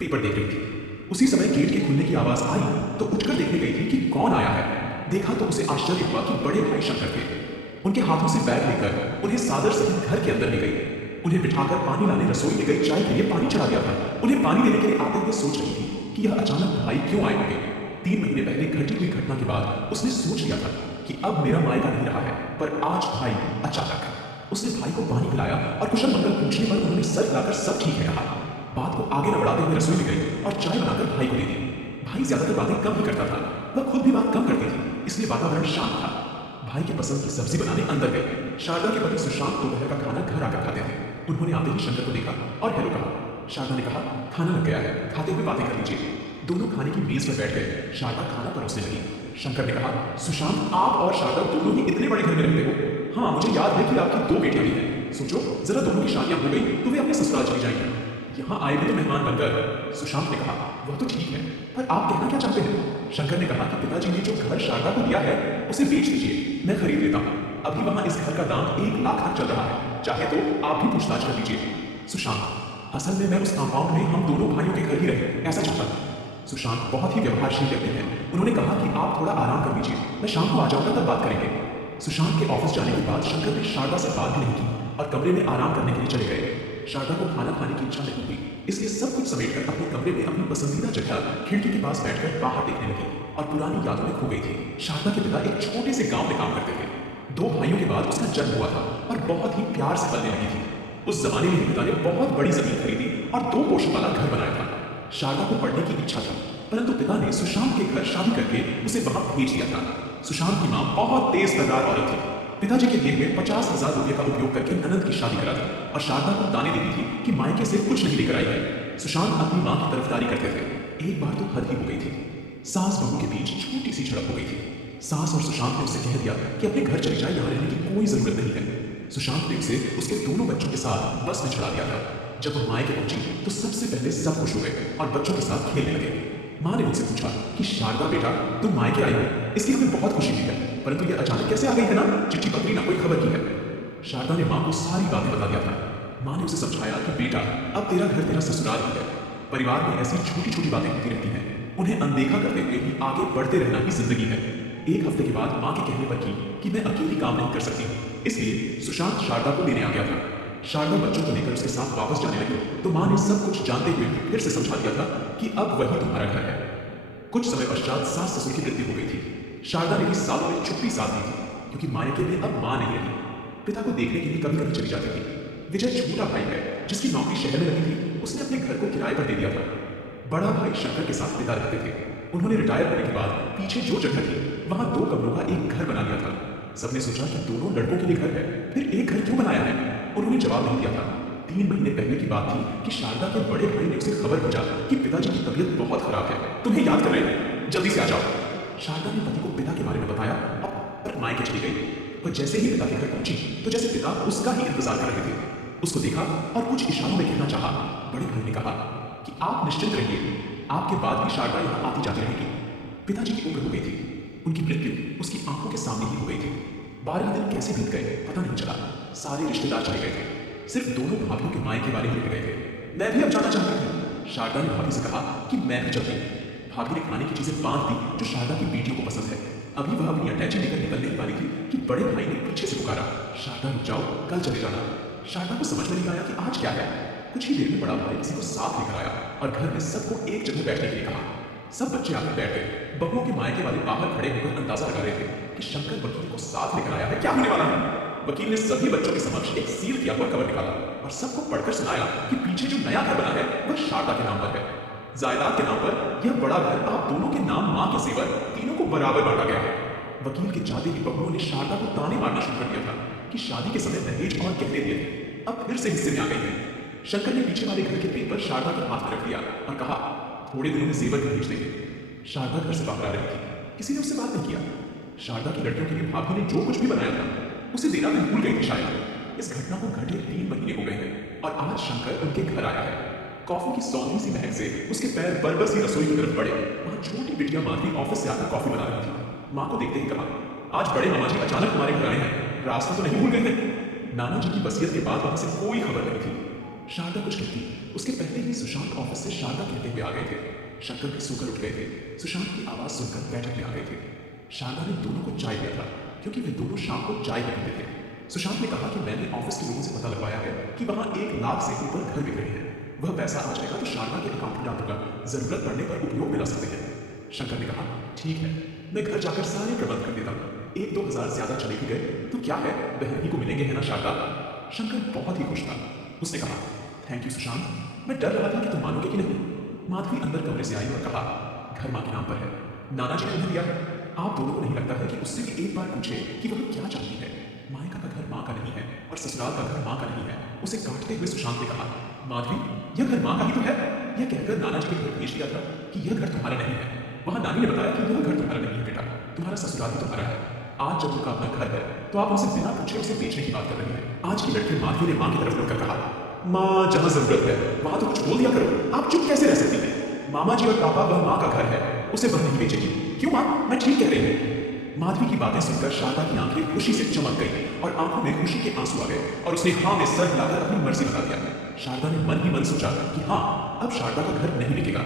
Paper देख रही थी। उसी समय गेट के खुलने की आवाज आई तो उठकर देखने गई थी कि कौन आया है। देखा तो उसे आश्चर्य हुआ कि बड़े भाई शंकर थे। उनके हाथों से बैग लेकर उन्हें सादर सहित घर के अंदर ले गई। उन्हें बिठाकर पानी लाने रसोई में गई, चाय के लिए पानी चढ़ा दिया था। उन्हें पानी देने के लिए आते हुए सोच रही थी कि यह अचानक भाई क्यों आए होंगे। 3 महीने पहले घटी हुई घटना के बाद उसने सोच लिया था कि अब मेरा मायका नहीं रहा है, पर आज भाई अचानक। उसने भाई को पानी पिलाया और कुशल मंगल पूछने पर उन्होंने सर हिलाकर सब ठीक है कहा। बात को आगे न बढ़ाते हुए रसोई में गई और चाय बनाकर भाई को दे दी। भाई ज्यादातर बातें कम ही करता था, वह खुद भी बात कम करती थी, इसलिए वातावरण शांत था। भाई की पसंद की सब्जी बनाने अंदर गई। शारदा के पति सुशांत दोपहर का खाना घर आकर खाते थे। उन्होंने आते ही शंकर को देखा और हेलो कहा। शारदा ने कहा, खाना लग गया है, खाते हुए बातें कर लीजिए। दोनों खाने की मेज पर बैठ गए। शारदा खाना परोसने लगी। शंकर ने कहा, सुशांत, आप और शारदा दोनों ही इतने बड़े घर में रहते हो। हाँ, मुझे याद है कि आपकी 2 बेटियां भी हैं। सोचो जरा, दोनों की शादियां हो गई तो वे अपने ससुराल चली जाएंगी। यहाँ आए भी तो मेहमान बनकर। सुशांत ने कहा, वह तो ठीक है, पर आप कहना क्या चाहते हैं? शंकर ने कहा कि पिताजी ने जो घर शारदा को दिया है उसे बेच दीजिए, मैं खरीद लेता हूँ। अभी वहां इस घर का दाम 1 लाख तक चल रहा है, चाहे तो आप भी पूछताछ कर लीजिए। सुशांत, असल में मैं उस कंपाउंड में हम दोनों भाइयों के घर ही रहे, ऐसा चाहता था। सुशांत बहुत ही व्यवहारशील व्यक्ति हैं। उन्होंने कहा कि आप थोड़ा आराम कर लीजिए, मैं शाम को आ जाऊंगा तब बात करेंगे। सुशांत के ऑफिस जाने के बाद शंकर ने शारदा से बात भी नहीं की और कमरे में आराम करने के लिए चले गए। शारदा को खाना खाने की इच्छा नहीं हुई, इसलिए सब कुछ समेटकर अपने कमरे में अपनी पसंदीदा जगह खिड़की के पास बैठकर बाहर देखने लगी और पुरानी यादों में खो गई थी। शारदा के पिता एक छोटे से गांव में काम करते थे। 2 भाइयों के बाद उसका जन्म हुआ था और बहुत ही प्यार से पलने लगी थी। उस जमाने में पिता ने बहुत बड़ी जमीन खरीदी और 2 पोर्शन वाला घर बनाया था। शारदा को पढ़ने की इच्छा थी, परंतु पिता ने सुशांत के घर शादी करके उसे वहां भेज दिया था। सुशांत की मां बहुत तेज तर्रार औरत थी। पिताजी के दिए हुए 50,000 रुपये का उपयोग करके ननद की शादी करा था और शारदा को दाने देती थी कि मायके से कुछ नहीं लेकर आई है। सुशांत अपनी मां की तरफदारी करते थे। एक बार तो हद ही हो गई थी। सास बहू के बीच छोटी सी झड़प हो गई थी। सास और सुशांत ने उसे कह दिया कि अपने घर चली जाए, यहाँ रहने की कोई जरूरत नहीं है। सुशांत ने उसे उसके दोनों बच्चों के साथ बस में चढ़ा दिया था। जब वह मायके पहुंची तो सबसे पहले सब खुश हो गए और बच्चों के साथ खेलने लगे। माँ ने मुझसे पूछा कि शारदा बेटा, तुम मायके आई हो, इसकी हमें बहुत खुशी हुई है, परंतु ये अचानक कैसे आ गई है ना? चिट्ठी पत्री ना कोई खबर की है। शारदा ने माँ को सारी बातें बता दिया था। माँ ने उसे समझाया कि बेटा, अब तेरा घर तेरा ससुराल ही है। परिवार में ऐसी छोटी छोटी बातें होती रहती हैं, उन्हें अनदेखा करते हुए ही आगे बढ़ते रहना ही जिंदगी है। 1 हफ्ते के बाद माँ के कहने पर की कि मैं अकेली काम नहीं कर सकती, इसलिए सुशांत शारदा को लेने आ गया था। शारदा बच्चों को लेकर उसके साथ वापस जाने लगी तो माँ ने सब कुछ जानते हुए फिर से समझा दिया था कि अब वही तुम्हारा घर है। कुछ समय पश्चात सास ससुर की मृत्यु हो गई थी। शारदा ने भी सालों में छुट्टी साथ दी थी, क्योंकि मायके में अब माँ नहीं रही। पिता को देखने के लिए कभी कभी चली जाती थी। विजय छोटा भाई है जिसकी नौकरी शहर में लगी थी, उसने अपने घर को किराए पर दे दिया था। बड़ा भाई शंकर के साथ पिता रहते थे। उन्होंने रिटायर होने के बाद पीछे जो जगह थी वहां 2 कमरों का एक घर बना लिया था। सबने सोचा कि दोनों लड़कों के लिए घर है, फिर एक घर क्यों बनाया है? उन्होंने जवाब नहीं दिया था। 3 महीने पहले की बात थी कि शारदा के बड़े भाई ने उसे खबर भेजा कि पिताजी की तबीयत बहुत खराब है, तुम्हें याद कर रहे हैं, जल्दी से आ जाओ। शारदा ने पति को पिता के बारे में बताया और मायके चली गई। वह जैसे ही पिता के घर पहुंची तो जैसे पिता उसका ही इंतजार कर रहे थे। उसको देखा और कुछ इशारों में कहना चाहा। बड़े भाई ने कहा कि आप निश्चिंत रहिए, आपके बाद भी शारदा यहाँ आती जाती रहेगी। पिताजी की उम्र हो गई थी, उनकी मृत्यु उसकी आंखों के सामने ही हो गई थी। 12 दिन कैसे बीत गए पता नहीं चला। सारे रिश्तेदार चले गए थे, सिर्फ दोनों भाभियों के मायके वाले ही रह गए थे। मैं भी अब जाना चाहती हूँ, शारदा ने भाभी से कहा कि मैं भी चलती हूँ। भाभी ने खाने की चीजें बांध दी जो शारदा की बेटियों को पसंद है। अभी वह अपनी अटैची लेकर निकलने ही वाली थी कि बड़े भाई ने पीछे से पुकारा, शारदा रुक जाओ, कल चले जाना। शारदा को समझ में नहीं आया कि आज क्या है। कुछ ही देर में बड़ा भाई किसी को साथ लेकर आया और घर में सबको एक जगह बैठने के लिए कहा। सब बच्चे आकर बैठ गए। बहुओं के मायके वाले बाहर खड़े होकर अंदाजा लगा रहे थे कि शंकर वकील को साथ लेकर आया है, क्या होने वाला है। वकील ने सभी बच्चों के समक्ष एक सील किया हुआ कवर निकाला और सबको पढ़कर सुनाया कि पीछे जो नया घर बना है वह शारदा के नाम पर है। जायदाद के नाम पर यह बड़ा घर आप दोनों के नाम मां के सेवर तीनों को बराबर बांटा गया है। वकील के जाते ही बहुओं ने शारदा को ताने मारना शुरू कर दिया था कि शादी के समय दहेज और गहने दिए थे, अब फिर से हिस्से में आ गई है। शंकर ने पीछे वाले घर के पेपर शारदा के हाथ में रख दिया और कहा, थोड़े दिनों में जेवर भेज देंगे। शारदा घर से बाहर आ रही थी, किसी ने उससे बात नहीं किया। शारदा की लड़कियों के लिए भाभी ने जो कुछ भी बनाया था उसे देना भी भूल गई थी शायद। इस घटना को घटे 3 महीने हो गए हैं और आज शंकर उनके घर आया है। कॉफी की सौंधी सी महक से उसके पैर बरबस ही रसोई की तरफ बढ़े। वहां छोटी बिटिया माधवी ऑफिस से आकर कॉफी बना रही थी। माँ को देखते ही कहा, आज बड़े मामा जी अचानक हमारे घर आए हैं, रास्ता तो नहीं भूल गए हैं? नाना जी की वसीयत के बाद वहां से कोई खबर नहीं थी। शारदा कुछ कहती, उसके पहले ही सुशांत ऑफिस से शारदा कहते हुए आ गए थे। शंकर भी सोकर उठ गए थे। सुशांत की आवाज़ सुनकर बैठक में आ गए थे। शारदा ने दोनों को चाय दिया था, क्योंकि वे दोनों शाम को चाय पीते थे। सुशांत ने कहा कि मैंने ऑफिस के लोगों से पता लगवाया है कि वहाँ 1 लाख से ऊपर घर बिक रहे हैं। वह पैसा आ जाएगा तो शारदा के अकाउंट में डाल दूंगा, जरूरत पड़ने पर उपयोग में ला सकते हैं। शंकर ने कहा, ठीक है, मैं घर जाकर सारे प्रबंध कर देता हूँ। 1-2 हज़ार ज्यादा चले भी गए तो क्या है, बहन ही को मिलेंगे, है ना शारदा? शंकर बहुत ही खुश था। उसने कहा, थैंक यू सुशांत, मैं डर रहा था कि तुम मानोगे कि नहीं। माधवी अंदर कमरे से आई और कहा, घर माँ के नाम पर है, नाना जी ने उन्हें दिया है। आप दोनों को नहीं लगता है कि उससे भी एक बार पूछे कि वह क्या चाहती है? मायका का घर माँ का नहीं है और ससुराल का घर माँ का नहीं है। उसे काटते हुए सुशांत ने कहा, माधवी, यह घर माँ का ही तो है। यह कहकर नाना जी के घर भेज दिया था कि यह घर तुम्हारा नहीं है। वहां नानी ने बताया कि यह घर तुम्हारा नहीं है बेटा, तुम्हारा ससुराल ही तुम्हारा है। आज जब उनका अपना घर है तो आप उनसे बिना पूछे उसे बेचने की बात कर रही है। आज की लड़की माधवी ने माँ की तरफ मुड़कर कहा, माँ, जहां जरूरत है वहां तो कुछ बोल दिया करो, आप चुप कैसे रह सकती हैं? मामा जी और पापा, वह माँ का घर है, उसे वह नहीं बेचेगी। क्यों माँ, मैं ठीक कह रही हूँ। माधवी की बातें सुनकर शारदा की आंखें खुशी से चमक गई और आंखों में खुशी के आंसू आ गए और उसने हाँ में सर हिलाकर अपनी मर्जी बता दिया। शारदा ने मन ही मन सोचा कि हाँ, अब शारदा का घर नहीं बिकेगा।